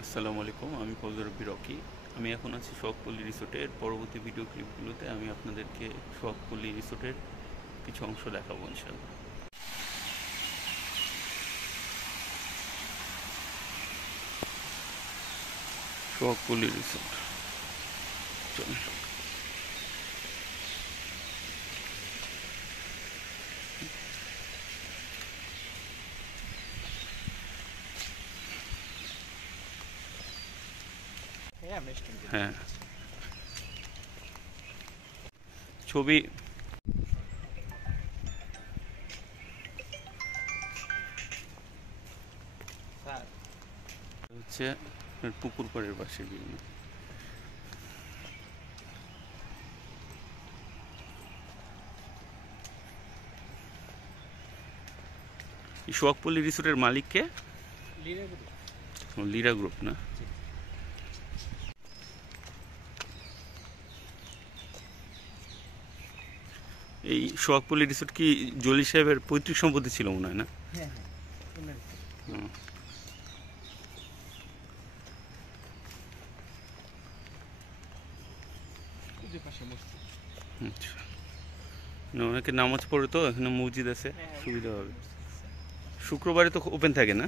আসসালামু আলাইকুম, আমি ফজর রব্বি রকি। আমি এখন আছি সোহাগপল্লী রিসোর্টের। পরবর্তী ভিডিও ক্লিপগুলোতে আমি আপনাদেরকে সোহাগপল্লী রিসোর্টের কিছু অংশ দেখাবো ইনশাল্লাহ। সোহাগপল্লী রিসোর্ট, চলুন। হ্যাঁ, ছবি হচ্ছে পুকুর পাড়ের পাশে বিভিন্ন সোহাগপল্লী রিসোর্টের মালিককে লিরা গ্রুপ না? এই সোহাগপল্লী রিসোর্ট কি জলি সাহেবের পৈতৃক সম্পত্তি ছিল মনে হয় না? আচ্ছা, অনেকে নামাজ পড়ে তো, এখানে মসজিদ আছে, সুবিধা হবে। শুক্রবারে তো ওপেন থাকে না?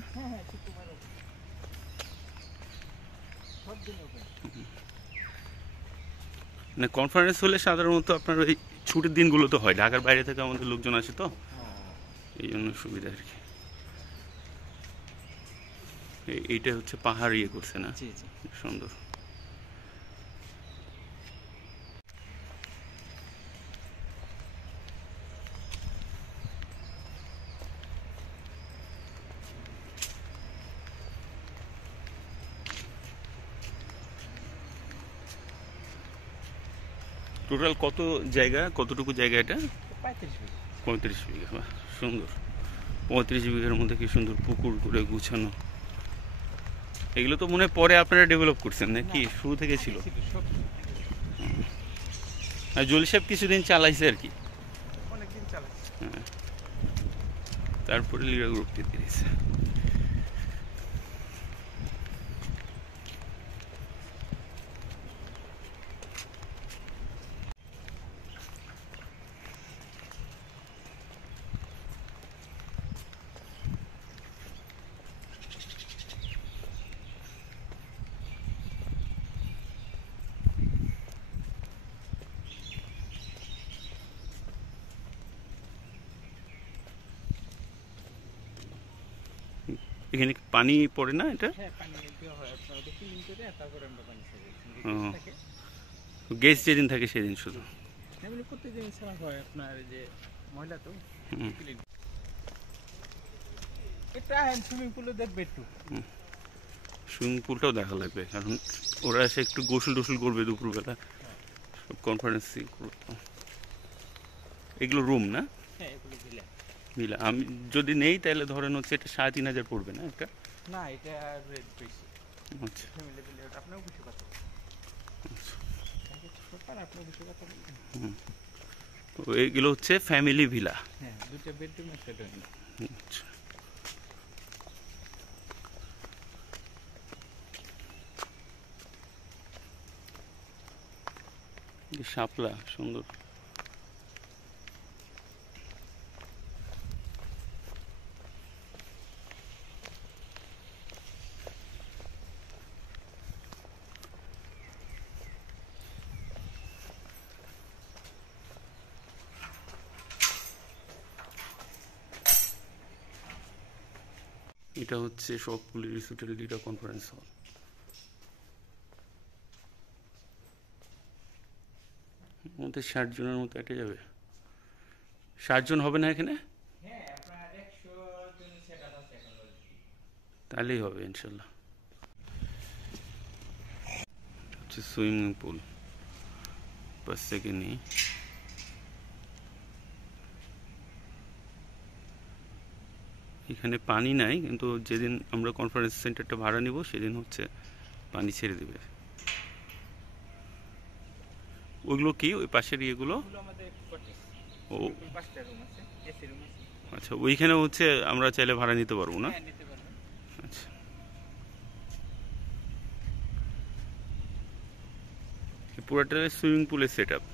মানে কনফারেন্স হলে সাধারণত আপনার ওই ছুটির দিনগুলো তো হয়, ঢাকার বাইরে থেকে আমাদের লোকজন আসে তো, এই জন্য সুবিধা আর কি। এইটা হচ্ছে পাহাড় ইয়ে করছে না, সুন্দর। টোটাল কত জায়গা, কতটুকু জায়গা এটা? 35 বিঘা, বাহ সুন্দর। 35 বিঘার মধ্যে কি সুন্দর পুকুর করে গুছানো। এগুলো তো মনে হয় পরে আপনারা ডেভেলপ করছেন নাকি শুরু থেকে ছিল? আর জলি সাহেব কিছুদিন চালাইছে আর কি, হ্যাঁ, তারপরে লিরা গ্রুপটি দিয়েছে। এখানে পানি পড়ে না এটা? গ্যাস যেদিন থাকে সেদিন শুধু প্রত্যেকদিন ছাড়া হয় আপনার যে ময়লা তো এটা সুইমিং পুলে দেখবে একটু। সুইমিং পুলটাও দেখা লাগবে, কারণ ওরা এসে একটু গোসল টোসল করবে দুপুরবেলা, সব কনফারেন্স করতো। এগুলো রুম না? হ্যাঁ, এগুলো ভিলা। ভিলা আমি যদি নেই তাহলে ধরেন হচ্ছে এটা 3,500 পড়বে না একটা? না, এটা রেট বেশি। আচ্ছা, ফ্যামিলি ভিলা আপনার কিছু কথা আপনার কিছু কথা বলবেন। তো এগুলো হচ্ছে ফ্যামিলি ভিলা। হ্যাঁ, দুটো বেডরুম একটা ড্রয়িং। আচ্ছা, শাপলা সুন্দর। এটা হচ্ছে সোহাগপল্লী রিসোর্টের লিডার কনফারেন্স হল। মধ্যে 60 জনের মতো এটা যাবে। 60 জন হবে না এখানে? তাহলেই হবে ইনশাল্লাহ। হচ্ছে সুইমিং পুল, পাশ থেকে নিই। এখানে পানি নাই, কিন্তু যেদিন আমরা কনফারেন্স সেন্টারটা ভাড়া নিব সেদিন হচ্ছে পানি ছেড়ে দেবে। ওইগুলো কি ওই পাশের ইয়েগুলো? ও আচ্ছা, ওইখানে হচ্ছে আমরা চাইলে ভাড়া নিতে পারবো না? নিতে পারবেন। আচ্ছা, পুরাটা সুইমিং পুলের সেট আপ।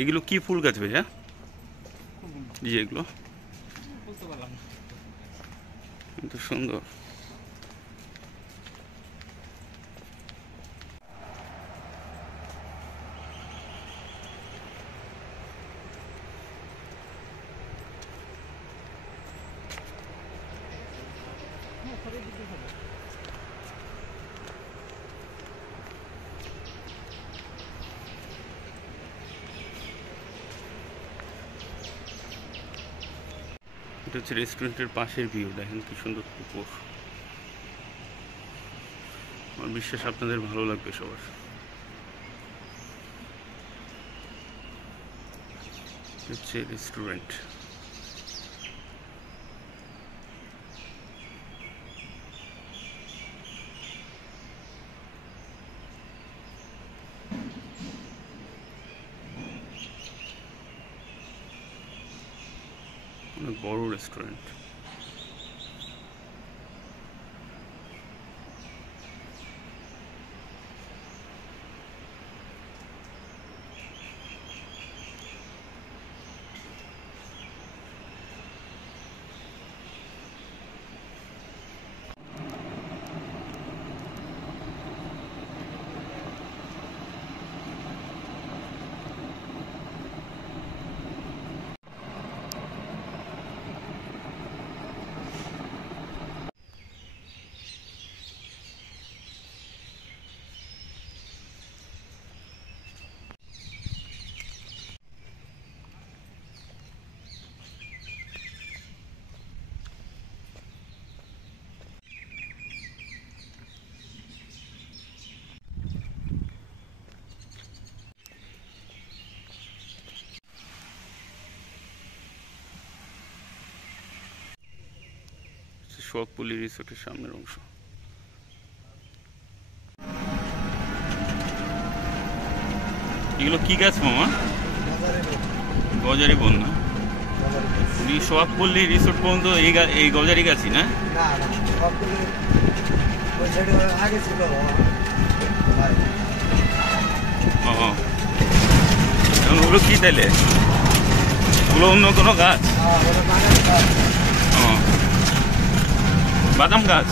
এগুলো কি ফুল গাছ ভাইয়া? জি, এগুলো বলতে পারলাম না। কিন্তু সুন্দর। এটা হচ্ছে রেস্টুরেন্টের পাশের ভিউ, দেখেন কি সুন্দর পুকুর। আমার বিশ্বাস আপনাদের ভালো লাগবে সবার। হচ্ছে রেস্টুরেন্ট। অনেক বড় রেস্টুরেন্ট। সোহাগপল্লী রিসোর্টের সামনের অংশ। এগুলো কি গাছ মামা? গজারি বন না? সোহাগপল্লী রিসোর্ট পর্যন্ত এই গজারি গাছই না? ও, এখন ওগুলো কি তাইলে? ওগুলো অন্য কোনো গাছ? ও, বাদাম গাছ।